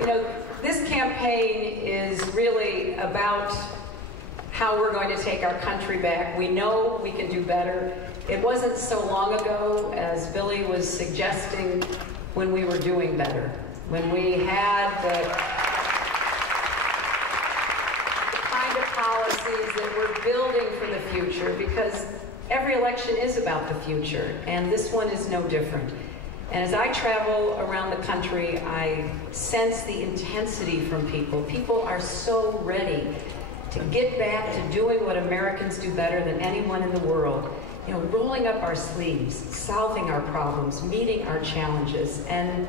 You know, this campaign is really about how we're going to take our country back. We know we can do better. It wasn't so long ago, as Billy was suggesting, when we were doing better, when we had the kind of policies that we're building for the future, because every election is about the future, and this one is no different. And as I travel around the country, I sense the intensity from people. People are so ready to get back to doing what Americans do better than anyone in the world. You know, rolling up our sleeves, solving our problems, meeting our challenges. And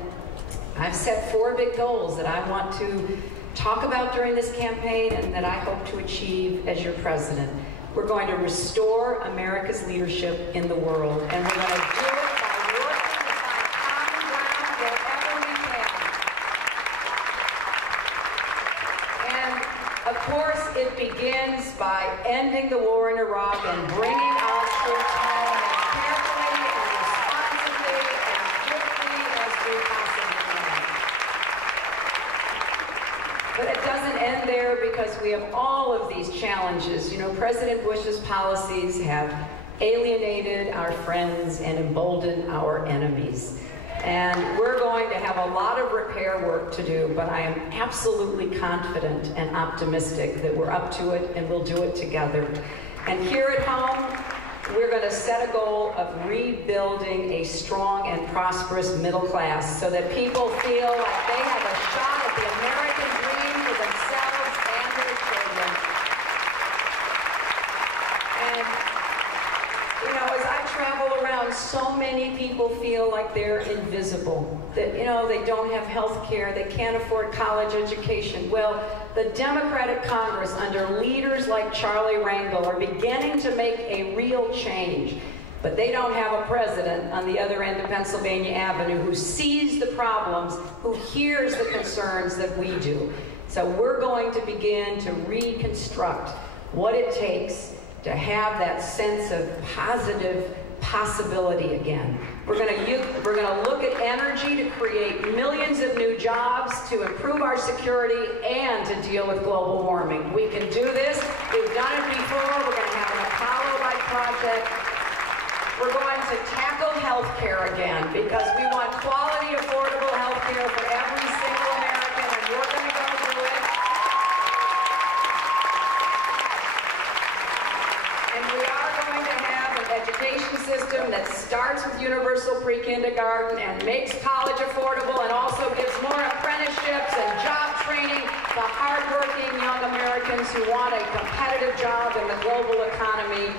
I've set 4 big goals that I want to talk about during this campaign and that I hope to achieve as your president. We're going to restore America's leadership in the world, and we're going to do it by working to find common ground wherever we can. And of course, it begins by ending the war in Iraq and bringing our troops home as carefully and responsibly and quickly as we possibly can. But it doesn't end there, because we have all of these challenges. You know, President Bush's policies have alienated our friends and emboldened our enemies. And we're going to have a lot of repair work to do, but I am absolutely confident and optimistic that we're up to it and we'll do it together. And here at home, we're going to set a goal of rebuilding a strong and prosperous middle class so that people feel like they have a shot at the American dream for themselves and their children. And, you know, as I travel around, so many people feel like they're invisible, that, you know, they don't have health care, they can't afford college education. Well, the Democratic Congress, under leaders like Charlie Rangel, are beginning to make a real change. But they don't have a president on the other end of Pennsylvania Avenue who sees the problems, who hears the concerns that we do. So we're going to begin to reconstruct what it takes to have that sense of positive possibility again. We're going to look at energy to create millions of new jobs, to improve our security, and to deal with global warming. We can do this. We've done it before. We're going to have an Apollo-like project. We're going to tackle health care again, because we want quality, affordable health care for every single American, and we're going to go do it. And we are going to have an education system that starts with universal pre-kindergarten and makes college affordable and also gives more apprenticeships and job training to hardworking young Americans who want a competitive job in the global economy.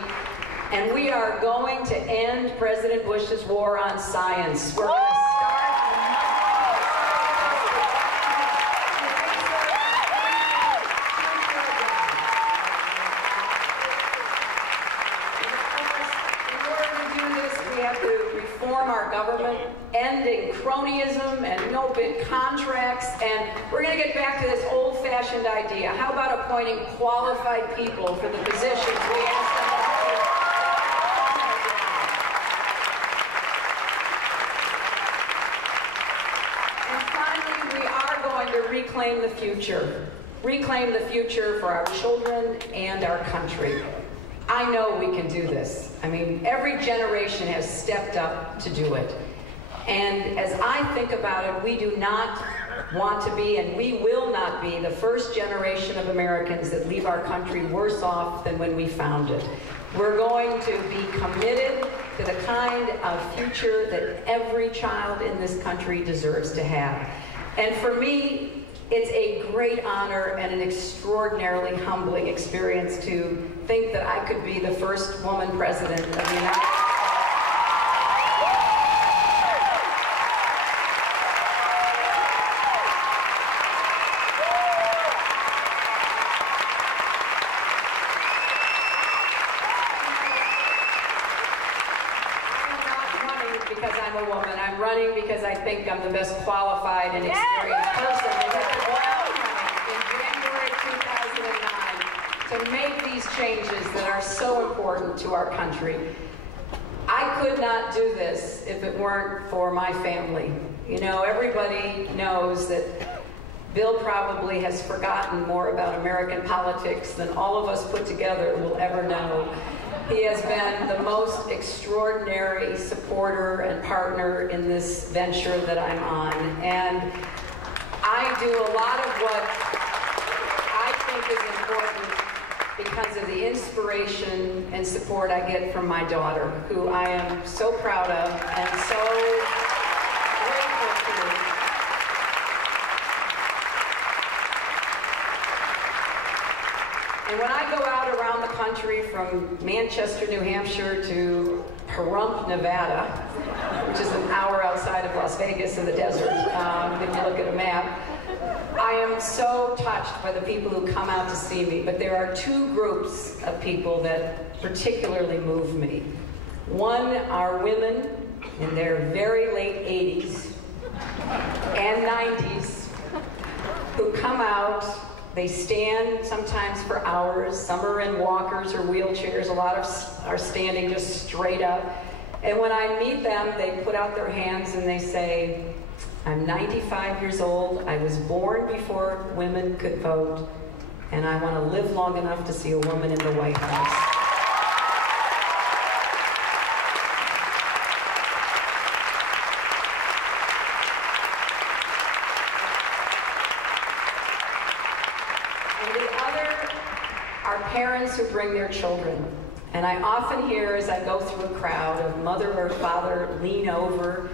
And we are going to end President Bush's war on science. We're going to start our government, ending cronyism and no-bid contracts, and we're going to get back to this old-fashioned idea. How about appointing qualified people for the positions we ask them to hold? And finally, we are going to reclaim the future. Reclaim the future for our children and our country. I know we can do this. I mean, every generation has stepped up to do it. And as I think about it, we do not want to be, and we will not be, the first generation of Americans that leave our country worse off than when we found it. We're going to be committed to the kind of future that every child in this country deserves to have. And for me, it's a great honor and an extraordinarily humbling experience to think that I could be the first woman president of the United States. Because I'm a woman. I'm running because I think I'm the best qualified and experienced person to hit the ground running in January 2009 to make these changes that are so important to our country. I could not do this if it weren't for my family. You know, everybody knows that Bill probably has forgotten more about American politics than all of us put together will ever know. He has been the most extraordinary supporter and partner in this venture that I'm on. And I do a lot of what I think is important because of the inspiration and support I get from my daughter, who I am so proud of and so grateful to. And when I go out around the country from Manchester, New Hampshire to Pahrump, Nevada, which is an hour outside of Las Vegas in the desert, if you look at a map, I am so touched by the people who come out to see me, but there are two groups of people that particularly move me. One are women in their very late 80s and 90s who come out. They stand sometimes for hours. Some are in walkers or wheelchairs. A lot of are standing just straight up. And when I meet them, they put out their hands and they say, I'm 95 years old. I was born before women could vote, and I want to live long enough to see a woman in the White House. Parents who bring their children. And I often hear as I go through a crowd of mother or father lean over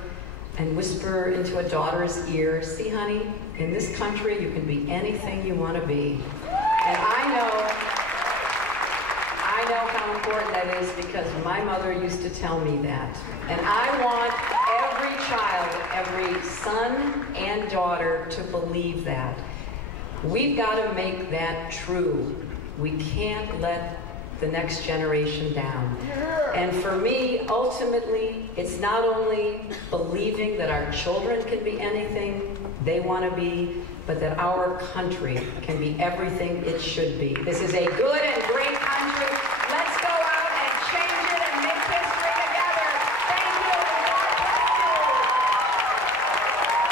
and whisper into a daughter's ear, see honey, in this country you can be anything you want to be. And I know how important that is because my mother used to tell me that. And I want every child, every son and daughter to believe that. We've got to make that true. We can't let the next generation down. And for me, ultimately, it's not only believing that our children can be anything they want to be, but that our country can be everything it should be. This is a good